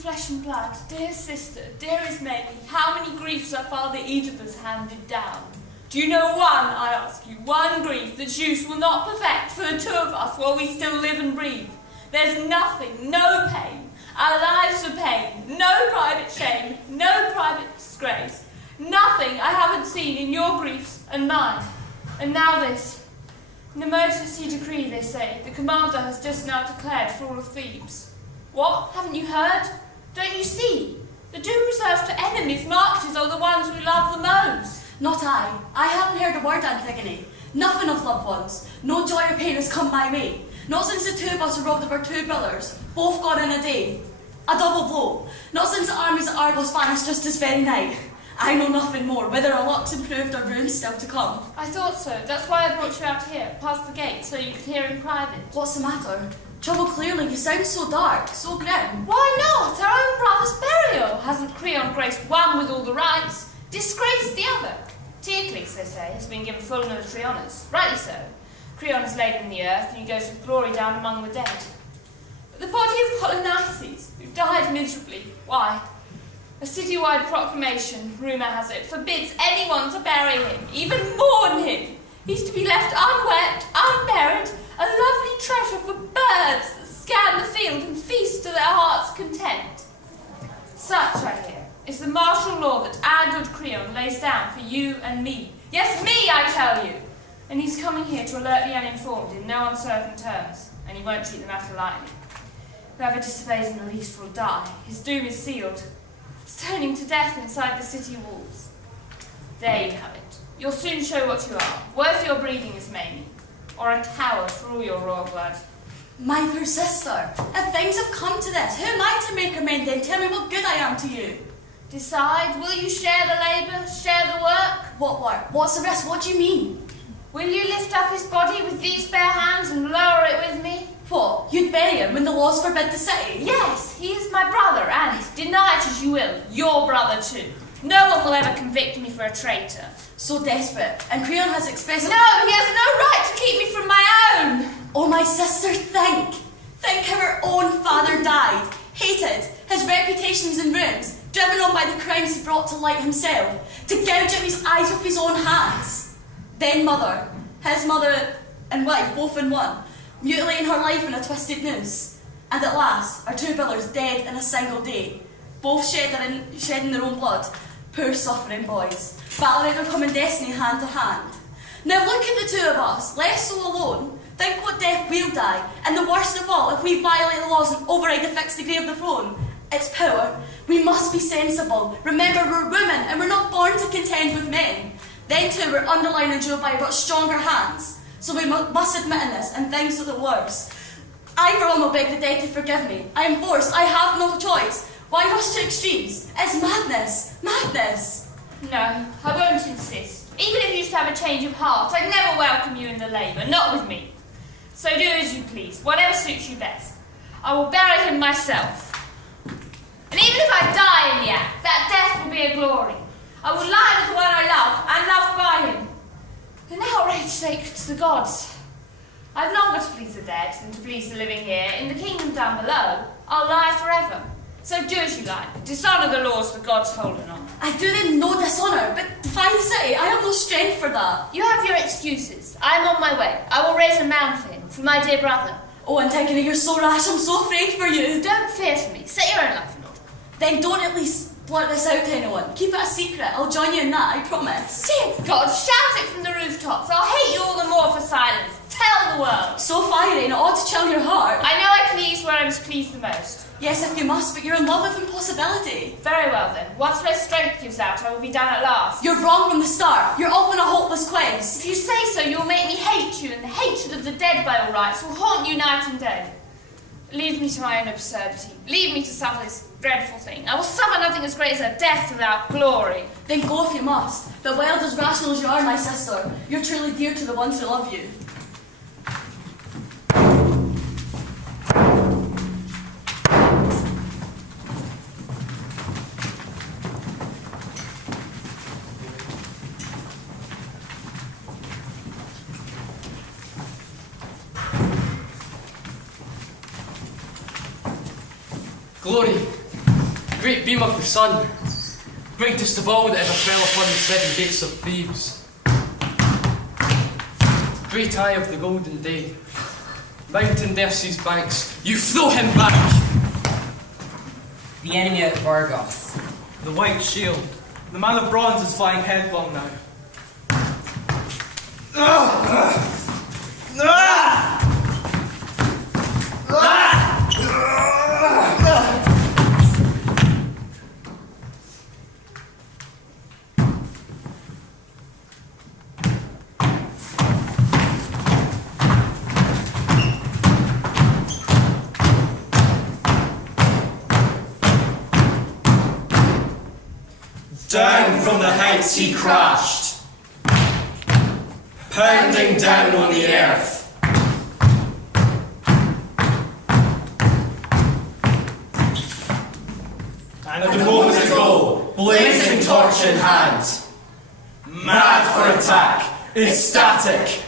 flesh and blood, dear sister, dearest Mamie, how many griefs our father Oedipus handed down? Do you know one, I ask you, one grief that Zeus will not perfect for the two of us while we still live and breathe? There's nothing, no pain, our lives are pain, no private shame, no private disgrace, nothing I haven't seen in your griefs and mine. And now this. An emergency decree, they say, the commander has just now declared for all of Thebes. What? Haven't you heard? Don't you see? The doom reserved to enemies' marches are the ones we love the most. Not I. I haven't heard a word, Antigone. Nothing of loved ones. No joy or pain has come my way. Not since the two of us were robbed of our two brothers, both gone in a day. A double blow. Not since the armies at Argos vanished just this very night. I know nothing more, whether our luck's improved or ruin's still to come. I thought so. That's why I brought you out here, past the gate, so you could hear in private. What's the matter? Trouble clearly. You sound so dark, so grim. Why not? Our own brother's burial. Hasn't Creon graced one with all the rites, disgraced the other? Teocles, they say, has been given full military honours. Rightly so. Creon is laid in the earth, and he goes with glory down among the dead. But the body of Polynices, who died miserably, why? A city-wide proclamation, rumour has it, forbids anyone to bury him, even mourn him. He's to be left unwept, unburied, a lovely treasure for birds that scan the field and feast to their heart's content. Such, I hear, is the martial law that our good Creon lays down for you and me. Yes, me, I tell you! And he's coming here to alert the uninformed in no uncertain terms, and he won't treat the matter lightly. Whoever disobeys in the least will die. His doom is sealed. Stoning to death inside the city walls. There you have it. You'll soon show what you are, worth your breeding as Mamie, or a coward for all your royal blood. My poor sister, if things have come to this, who am I to make amend then? Tell me what good I am to you. Decide, will you share the labour, share the work? What work? What's the rest? What do you mean? Will you lift up his body with these bare hands and lower it with me? What? You'd bury him when the laws forbid the city? Yes, he is my brother, and, deny it as you will, your brother too. No one will ever convict me for a traitor. So desperate, and Creon has expressed— No, he has no right to keep me from my own! Oh, my sister, think! Think how her own father died, hated, his reputation's in ruins, driven on by the crimes he brought to light himself, to gouge out his eyes with his own hands. Then mother, his mother and wife, both in one, mutilating her life in a twisted noose. And at last, our two brothers dead in a single day, both shedding their own blood, poor suffering boys, battling their common destiny hand to hand. Now look at the two of us, left so alone. Think what death we'll die, and the worst of all, if we violate the laws and override the fixed degree of the throne. It's power. We must be sensible. Remember, we're women, and we're not born to contend with men. Then too, we're underlined and drilled by much stronger hands. So we must admit in this, and things are the worst. I for one will beg the dead to forgive me. I am forced. I have no choice. Why rush to extremes? It's madness. Madness. No, I won't insist. Even if you should have a change of heart, I'd never welcome you in the labour, not with me. So do as you please, whatever suits you best. I will bury him myself. And even if I die in the act, that death will be a glory. I will lie with the one I love, and loved by him. An outrage sacred to the gods. I've longer to please the dead than to please the living here. In the kingdom down below, I'll lie forever. So do as you like. Dishonour the laws the gods holden on. I do them no dishonour, but defy the city. I have no strength for that. You have your excuses. I am on my way. I will raise a mound for him, for my dear brother. Oh, Antigone, you're so rash. I'm so afraid for you. Don't fear for me. Set your own life in order. Then don't at least blurt this out to anyone. Keep it a secret. I'll join you in that, I promise. Dear God, shout it from the rooftops. I'll hate you all the more for silence. Tell the world. So fiery and it ought to chill your heart. I know I please where I must please the most. Yes, if you must, but you're in love with impossibility. Very well then. Once my strength gives out, I will be done at last. You're wrong from the start. You're off on a hopeless quest. If you say so, you'll make me hate you, and the hatred of the dead by all rights will haunt you night and day. Leave me to my own absurdity. Leave me to suffer this dreadful thing. I will suffer nothing as great as a death without glory. Then go if you must. But wild as rational as you are, my sister, you're truly dear to the ones who love you. Glory, great beam of the sun, greatest of all that ever fell upon the 7 gates of Thebes. Great eye of the golden day, mountain Dercy's banks, you throw him back! The enemy at Vargos. The white shield. The man of bronze is flying headlong now. Down from the heights he crashed, pounding down on the earth. And a moment ago, blazing torch in hand, mad for attack, ecstatic.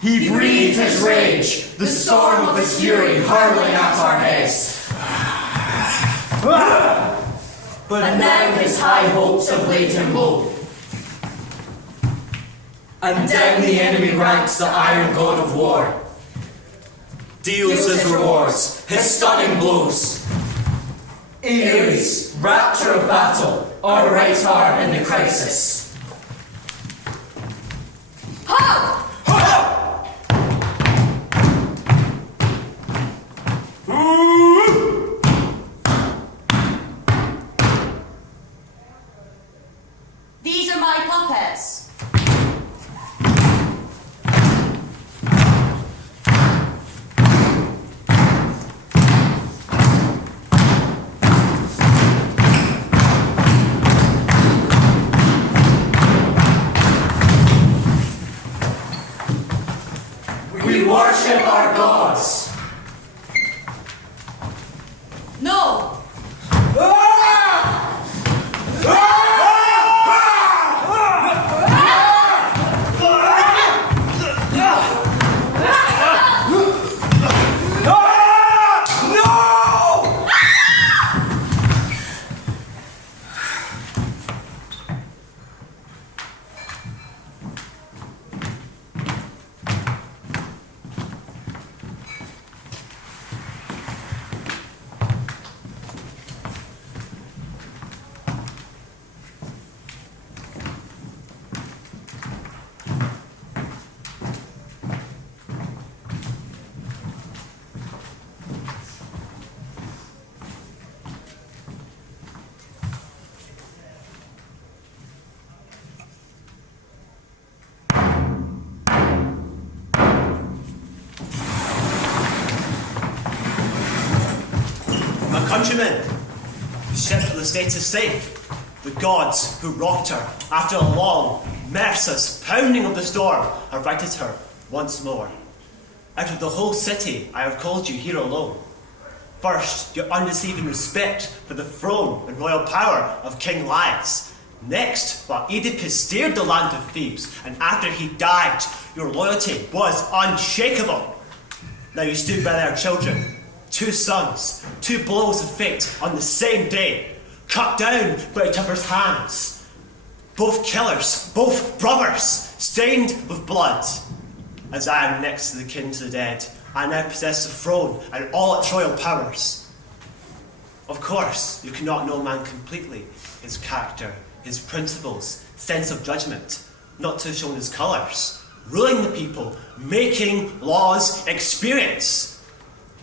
He breathed his rage, the storm of his fury hurling at our heads. But now his high hopes have laid him low. And down the enemy ranks the iron god of war deals his rewards, his stunning blows. Ares, rapture of battle, our right arm in the crisis. Ho! These are my puppets. We worship our gods. No! My countrymen, the ship of the state is safe. The gods who rocked her after a long, merciless pounding of the storm have righted her once more. Out of the whole city I have called you here alone. First, your undeceiving respect for the throne and royal power of King Laius. Next, while Oedipus steered the land of Thebes, and after he died, your loyalty was unshakable. Now you stood by their children, 2 sons, 2 blows of fate on the same day, cut down by each other's hands. Both killers, both brothers, stained with blood. As I am next to the kin to the dead, I now possess the throne and all its royal powers. Of course, you cannot know man completely, his character, his principles, sense of judgment, not to have shown his colours, ruling the people, making laws, experience.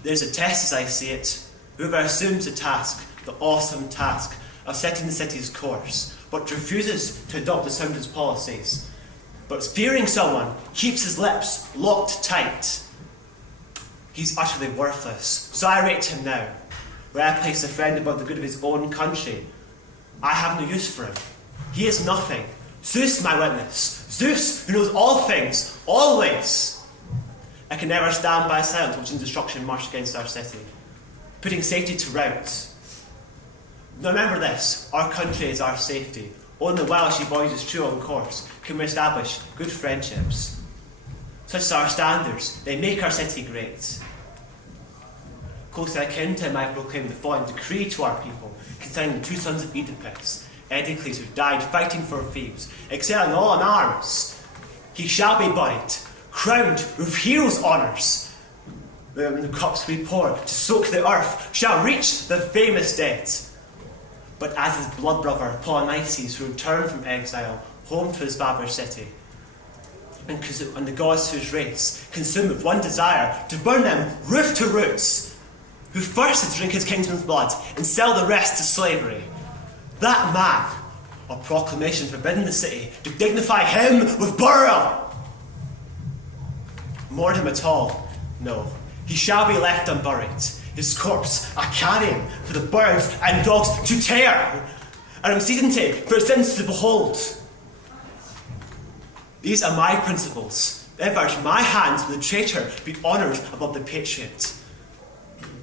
There's a test as I see it. Whoever assumes the task, the awesome task of setting the city's course, but refuses to adopt the soundest policies, but fearing someone, keeps his lips locked tight. He's utterly worthless, so I rate him now. Where I place a friend above the good of his own country, I have no use for him. He is nothing. Zeus, my witness. Zeus, who knows all things, always. I can never stand by silent watching destruction march against our city, putting safety to rout. Now remember this, our country is our safety. Only while she voyages true on course can we establish good friendships. Such are our standards, they make our city great. Closely akin to him, I proclaim the following decree to our people concerning the two sons of Oedipus, Edicles, who died fighting for Thebes, excelling all in arms. He shall be buried, crowned with heroes' honours. When the cups we pour to soak the earth shall reach the famous dead. But as his blood brother Polynices, who returned from exile home to his father's city, and the gods to his race, consumed with one desire to burn them root to roots, who first to drink his kinsman's blood and sell the rest to slavery, that man, a proclamation forbidding the city to dignify him with burial. Mourn him at all? No. He shall be left unburied, his corpse a carrion for the birds and dogs to tear, and uncertainty for sins to behold. These are my principles. Ever to my hands will the traitor be honoured above the patriot.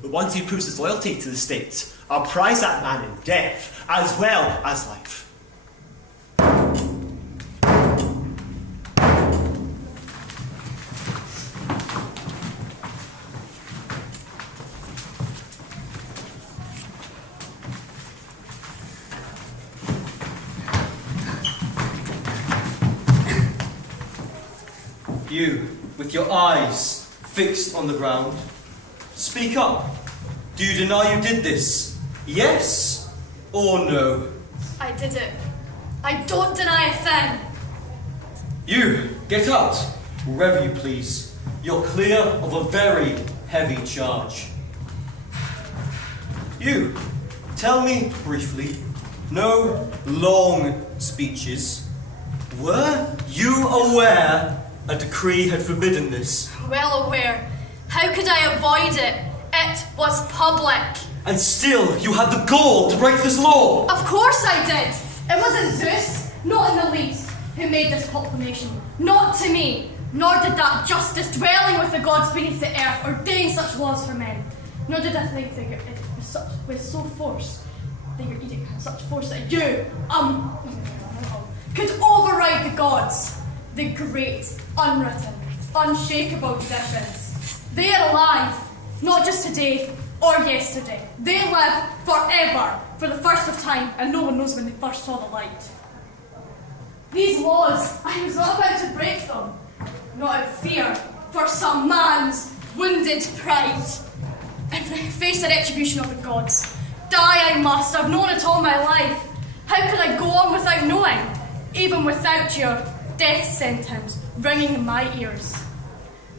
But once he proves his loyalty to the state, I'll prize that man in death as well as life. You, with your eyes fixed on the ground, speak up. Do you deny you did this? Yes or no? I did it. I don't deny a thing. You, get out, wherever you please. You're clear of a very heavy charge. You, tell me briefly, no long speeches. Were you aware a decree had forbidden this? Well aware. How could I avoid it? It was public. And still, you had the gall to break this law! Of course I did. It wasn't Zeus, not in the least, who made this proclamation. Not to me. Nor did that justice dwelling with the gods beneath the earth ordain such laws for men. Nor did I think that your edict was with so force, that your edict had such force that you, could override the gods. The great, unwritten, unshakable traditions. They are alive, not just today or yesterday. They live forever, for the first of time, and no one knows when they first saw the light. These laws, I was not about to break them, not out of fear for some man's wounded pride. And face the retribution of the gods. Die I must, I've known it all my life. How could I go on without knowing, even without your death sentence ringing in my ears?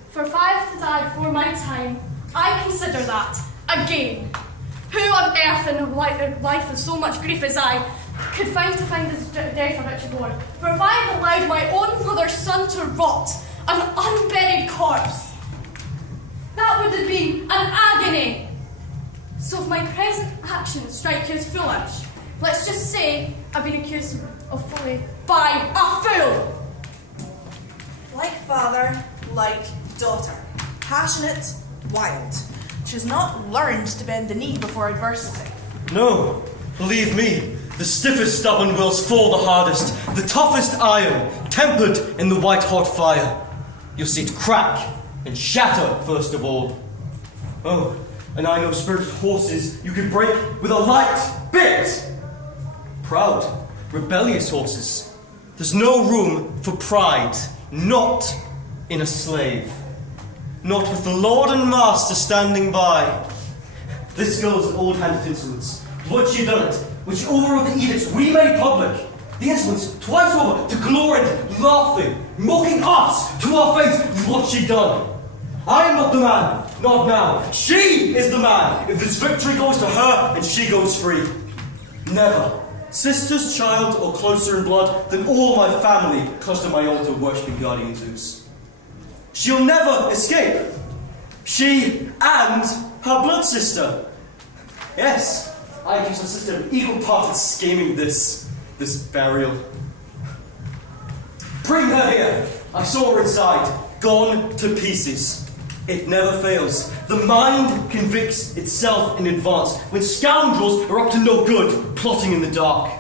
For if I have to die before my time, I consider that a gain. Who on earth in a life of so much grief as I could find his death a wretched reward? For if I had allowed my own mother's son to rot, an unburied corpse, that would have been an agony. So if my present actions strike you as foolish, let's just say I've been accused of folly by a fool. Like father, like daughter. Passionate, wild. She has not learned to bend the knee before adversity. No, believe me, the stiffest stubborn wills fall the hardest, the toughest iron, tempered in the white-hot fire. You'll see it crack and shatter first of all. Oh, and I know spirited horses you can break with a light bit. Proud, rebellious horses. There's no room for pride, not in a slave. Not with the lord and master standing by. This girl's an old-handed insolence. What she done it, when she overrode the edicts we made public. The insolence, twice over, to glory, laughing, mocking us to our face with what she done. I am not the man, not now. She is the man. If this victory goes to her, and she goes free. Never. Sister's child or closer in blood than all my family clutched on my altar worshipping guardian Zeus. She'll never escape. She and her blood sister. Yes, I accuse her sister of equal part in scheming this burial. Bring her here. I saw her inside, gone to pieces. It never fails. The mind convicts itself in advance when scoundrels are up to no good, plotting in the dark.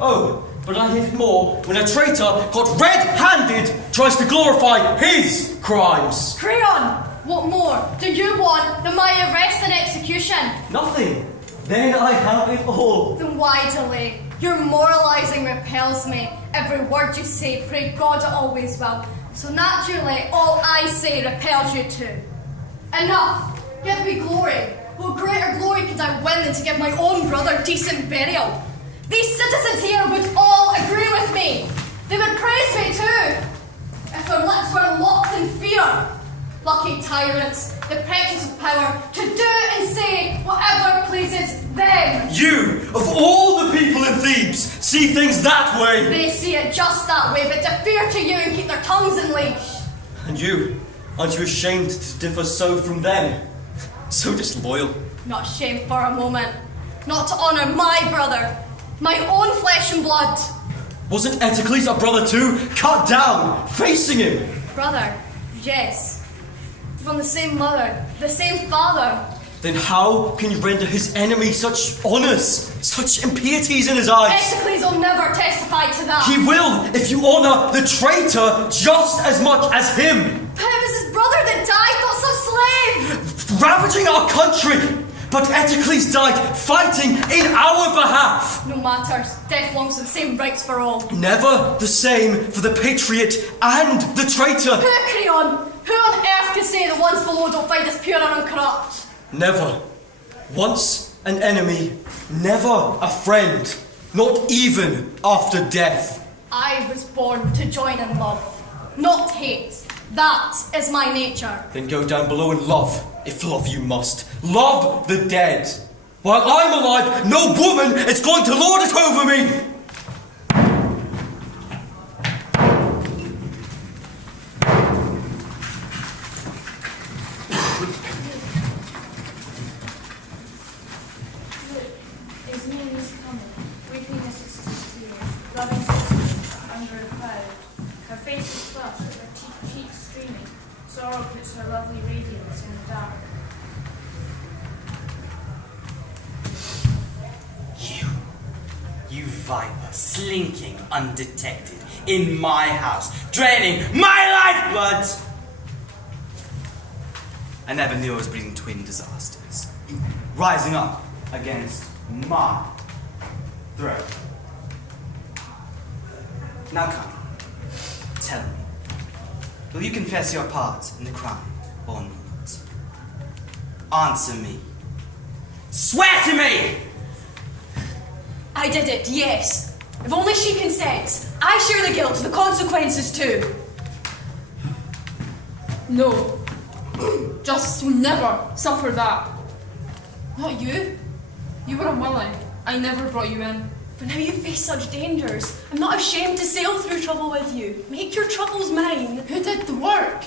Oh, but I hate it more when a traitor, caught red-handed, tries to glorify his crimes. Creon, What more do you want than my arrest and execution? Nothing. Then I have it all. Then why delay? Your moralising repels me. Every word you say, pray God it always will. So naturally, all I say repels you too. Enough! Give me glory. What greater glory could I win than to give my own brother decent burial? These citizens here would all agree with me. They would praise me too. If their lips were locked in fear. Lucky tyrants, the precious of power, to do and say whatever pleases them. You, of all the people in Thebes, see things that way. They see it just that way, but defer to you and keep their tongues in leash. And you, aren't you ashamed to differ so from them? So disloyal. Not ashamed for a moment. Not to honour my brother, my own flesh and blood. Wasn't Eteocles a brother too? Cut down, facing him. Brother, yes. From the same mother, the same father. Then how can you render his enemy such honours, such impieties in his eyes? Eteocles will never testify to that. He will, if you honour the traitor just as much as him. But it was his brother that died, not some slave. Ravaging our country. But Eteocles died fighting in our behalf. No matters. Death belongs to the same rights for all. Never the same for the patriot and the traitor. Who, Creon? Who on earth can say the ones below don't find us pure and uncorrupt? Never. Once an enemy, never a friend. Not even after death. I was born to join in love, not hate. That is my nature. Then go down below and love, if love you must. Love the dead. While I'm alive, no woman is going to lord it over me. Sorrow puts her lovely radiance in the dark. You viper, slinking undetected in my house, draining my lifeblood! I never knew I was breeding twin disasters, rising up against my throne. Now come, tell me. Will you confess your part in the crime or not? Answer me. Swear to me! I did it, yes. If only she consents, I share the guilt, the consequences too. No. Justice will never suffer that. Not you. You were unwilling. I never brought you in. But now you face such dangers. I'm not ashamed to sail through trouble with you. Make your troubles mine. Who did the work?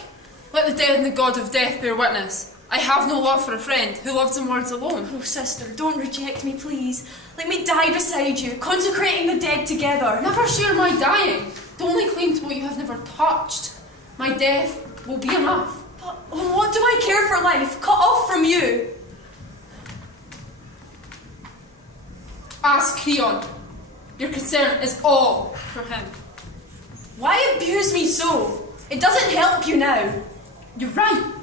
Let the dead and the god of death bear witness. I have no love for a friend who loves in words alone. Oh, sister, don't reject me, please. Let me die beside you, consecrating the dead together. Never share my dying. Don't only claim to what you have never touched. My death will be enough. But what do I care for life, cut off from you? Ask Creon. Your concern is all for him. Why abuse me so? It doesn't help you now. You're right.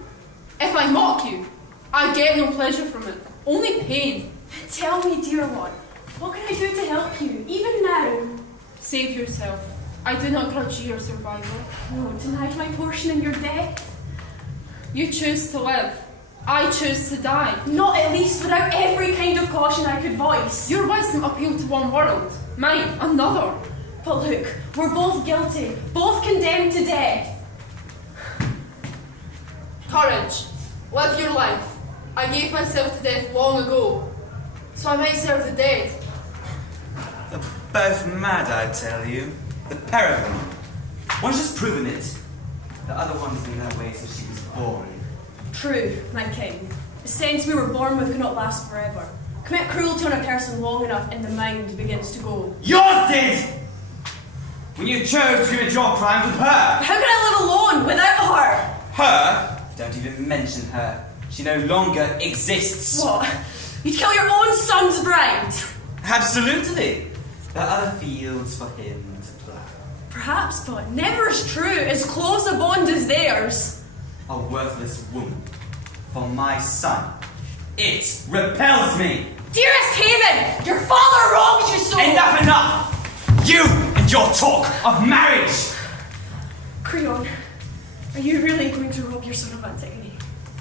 If I mock you, I get no pleasure from it, only pain. Tell me, dear one, what can I do to help you, even now? Save yourself. I do not grudge you your survival. No, denied my portion in your death. You choose to live. I choose to die. Not at least without every kind of caution I could voice. Your wisdom appealed to one world, mine another. But look, we're both guilty, both condemned to death. Courage. Live your life. I gave myself to death long ago, so I might serve the dead. They're both mad, I tell you. The pair of them. One's just proven it. The other one's been that way since she was born. True, my king. The sense we were born with cannot last forever. Commit cruelty on a person long enough and the mind begins to go. Yours did! When you chose to commit your crimes with her! How can I live alone without her? Her? Don't even mention her. She no longer exists. What? You'd kill your own son's bride? Absolutely. There are other fields for him to plough. Perhaps, but never as true, as close a bond as theirs. a worthless woman for my son. It repels me. Dearest Haman, your father wronged you so. Enough! You and your talk of marriage! Creon, are you really going to rob your son of Antigone?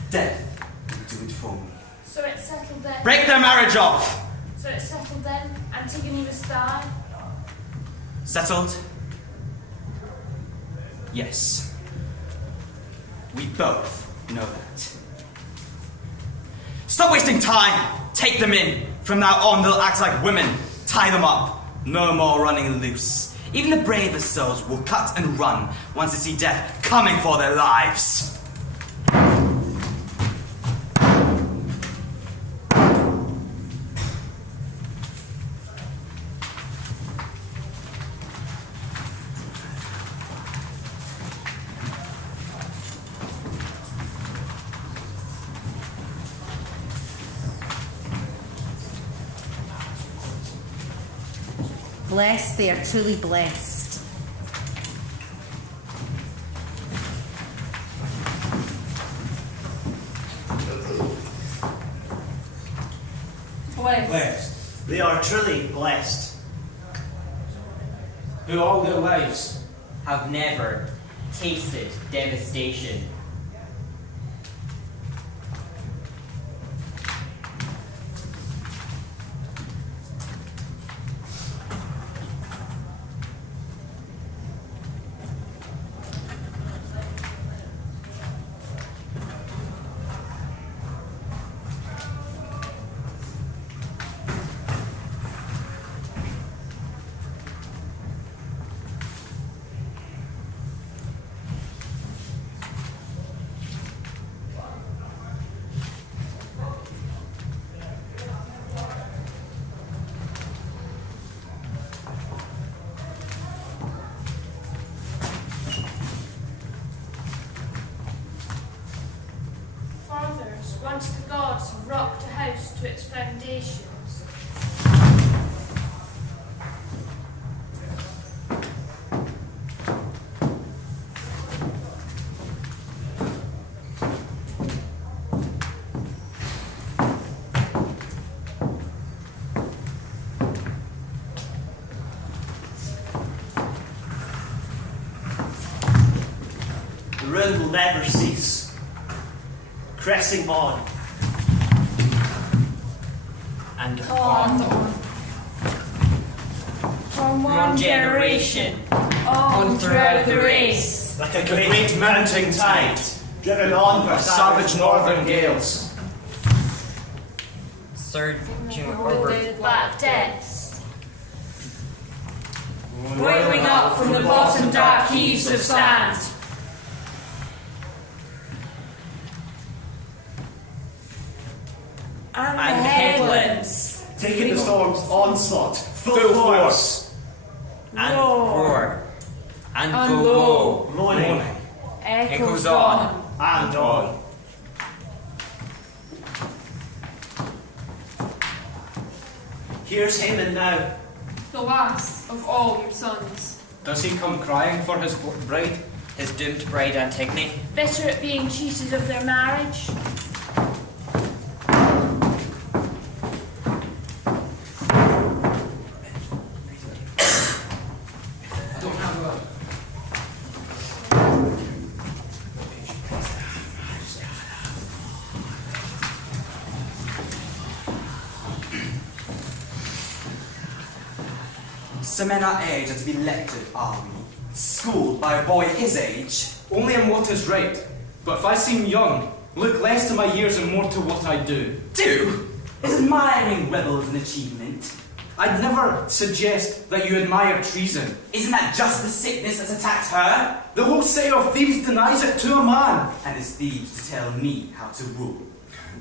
Death will do it for me. So it's settled then. Break their marriage off! So it's settled then. Antigone was die. Settled? Yes. We both know that. Stop wasting time! Take them in! From now on, they'll act like women. Tie them up. No more running loose. Even the bravest souls will cut and run once they see death coming for their lives. Blessed, they are truly blessed. Blessed. They are truly blessed. Who all their lives have never tasted devastation. Fathers, once the gods rocked a house to its foundations. The ruin will never cease, pressing on and on. From One generation on throughout the race. Like a great mounting tide, driven on by savage northern gales. Surging Over over the black depths. boiling up from the bottom dark heaves of sand. And And the headlands Taking the storm's onslaught, full force, and roar. roar and And go low. moaning Echoes on. and on. Here's Haman now. The last of all your sons. does he come crying for his bride? His doomed bride Antigone. Bitter at being cheated of their marriage. Some men our age are to be lectured, are we? Schooled by a boy his age? Only in what is right. But if I seem young, look less to my years and more to what I do. Do? Is admiring rebels an achievement? I'd never suggest that you admire treason. Isn't that just the sickness that's attacked her? The whole set of thieves denies it to a man. And it's thieves to tell me how to rule.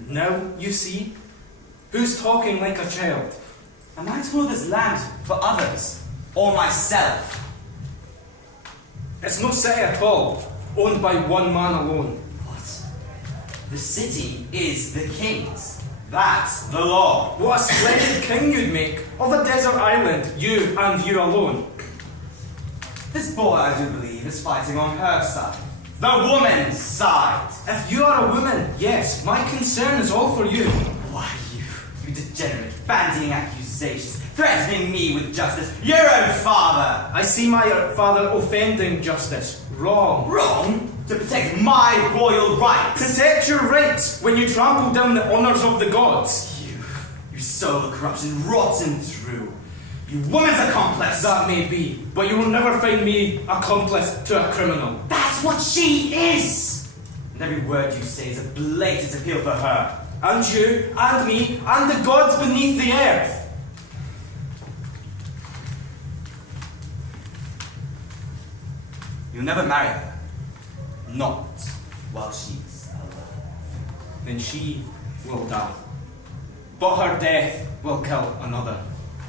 Now, you see, who's talking like a child? Am I to rule this land for others? Or myself? It's no city at all, owned by one man alone. What? The city is the king's. That's the law. What a splendid king you'd make of a desert island, you and you alone. This boy, I do believe, is fighting on her side. The woman's side. If you are a woman, yes, my concern is all for you. Why, you degenerate, bandying accusations, threatening me with justice, your own father. I see my father offending justice. Wrong. Wrong? To protect my royal rights. Protect your rights when you trample down the honours of the gods. You soul of corruption rotten through. You woman's accomplice. That may be, but you will never find me accomplice to a criminal. That's what she is. And every word you say is a blatant appeal for her. And you, and me, and the gods beneath the earth. You'll never marry her. Not while she's alive. Then she will die. But her death will kill another.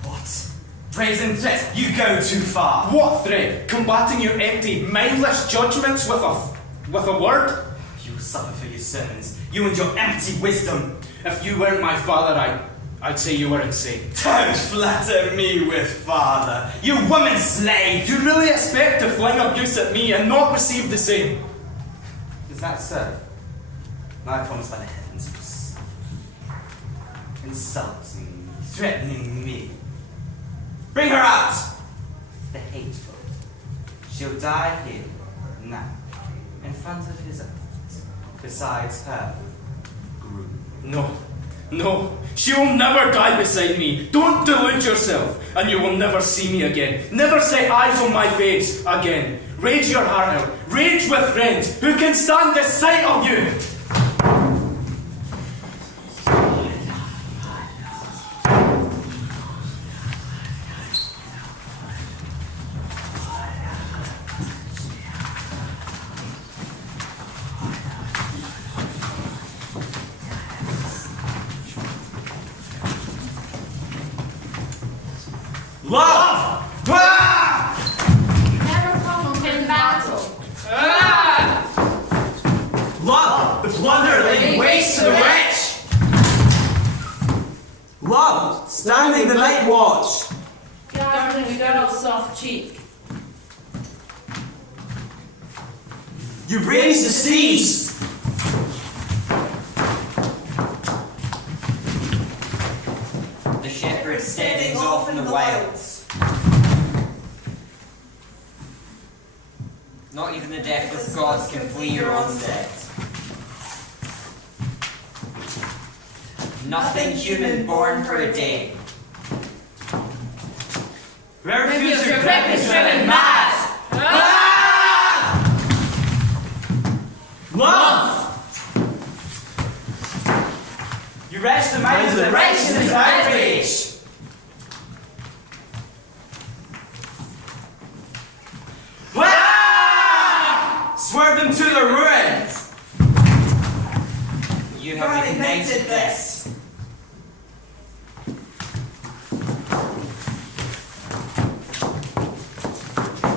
What? Brazen threat, you go too far. What threat? Combating your empty, mindless judgments with a word? You will suffer for your sermons. You and your empty wisdom. If you weren't my father, I'd say you were insane. Don't flatter me with father. You woman slave. You really expect to fling abuse at me and not receive the same? Is that so? I promise by the heavens. Insulting, threatening me. Bring her out! The hateful. She'll die here, now, in front of his eyes, besides her groom. No, she will never die beside me. Don't delude yourself, and you will never see me again. Never set eyes on my face again. Rage your heart out. Rage with friends who can stand the sight of you. Love! Ah! Never come in battle. Love! The plunder laying waste to the rich! Love! Standing the night watch! Darling girl's soft cheek. You raise the seas! The shepherd steadings off in the wilds. Not even the deathless gods can flee your onset. Nothing human born for a day. Whoever feels your grip is driven mad! Love! You wrench the mind of the righteous into outrage! Swerve them to their ruins! You have ignited this!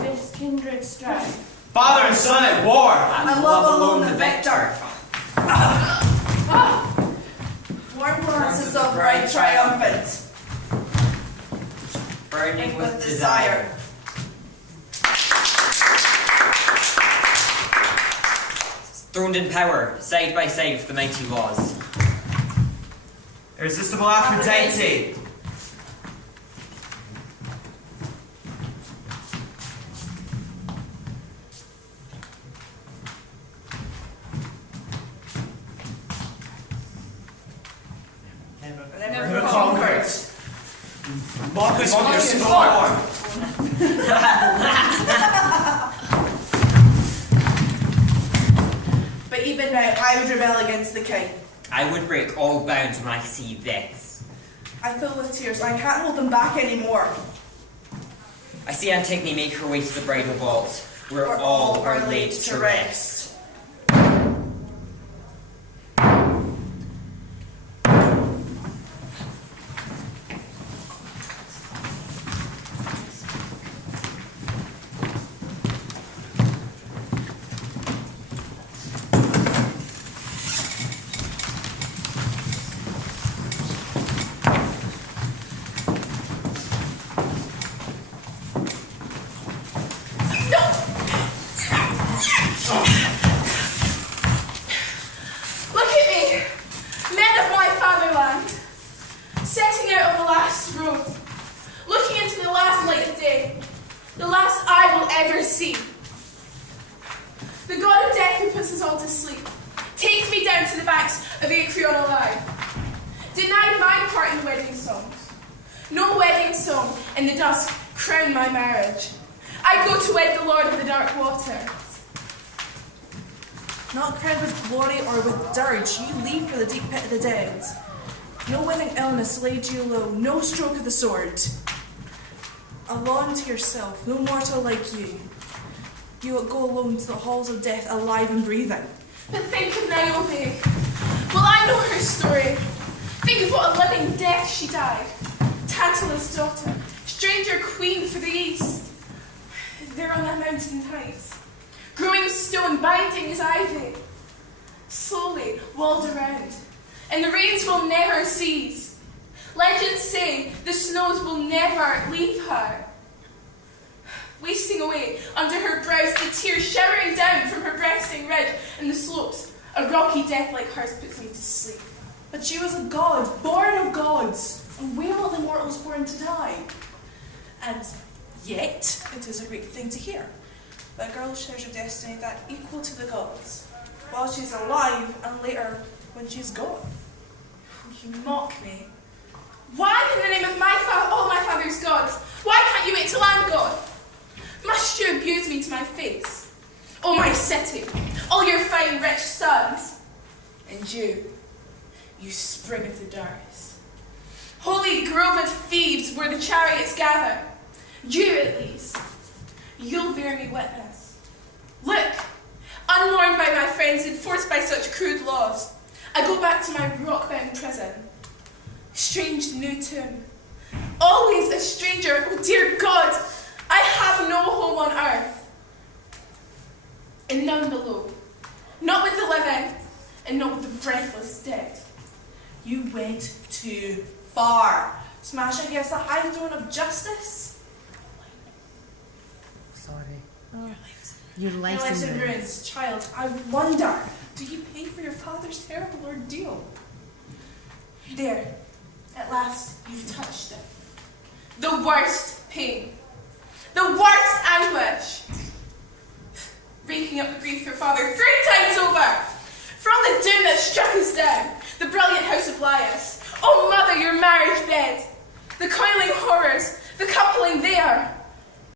This kindred strife. Father and son at war! And love alone the victor. Warm glances of right triumphant, Burning with desire. Throned in power, side by side with the mighty laws. Irresistible Aphrodite! Never conquered. Marcus on your scorn. But even now, I would rebel against the king. I would break all bounds when I see this. I fill with tears. I can't hold them back anymore. I see Antigone make her way to the bridal vault, where all are laid to rest. No! thanks of Creon alive. Denied my part in the wedding songs. No wedding song in the dusk crown my marriage. I go to wed the Lord of the Dark Water. Not crowned with glory or with dirge, you leave for the deep pit of the dead. No winning illness laid you low, no stroke of the sword. Alone to yourself, no mortal like you. You will go alone to the halls of death, alive and breathing. But think of Niobe. Well, I know her story. Think of what a living death she died. Tantalus' daughter, stranger queen for the east. There on that mountain height, growing stone, binding as ivy, slowly walled around, and the rains will never cease. Legends say the snows will never leave her. Wasting away under her brows, the tears showering down from her breasting ridge and the slopes, a rocky death like hers puts me to sleep. But she was a god, born of gods, and we are all the mortals born to die. And yet, it is a great thing to hear. That a girl shares a destiny that equal to the gods, while she's alive and later when she's gone. You mock me. Why, in the name of all my father's gods, why can't you wait till I'm gone? Must you abuse me to my face? Oh, my city, all your fine rich sons, and you spring of the darts. Holy grove of Thebes where the chariots gather, you at least, you'll bear me witness. Look, unwarned by my friends and forced by such crude laws, I go back to my rock-bound prison. Strange new tomb. Always a stranger, oh dear God, I have no home on earth. And none below. Not with the living, and not with the breathless dead. You went too far, smashing against the high throne of justice. Sorry. Your life's in ruins, child. I wonder, do you pay for your father's terrible ordeal? There, at last, you've touched it. The worst pain. The worst anguish. Raking up the grief of your father 3 times over. From the doom that struck us down, the brilliant house of Laius. Oh, mother, your marriage bed. The coiling horrors, the coupling there.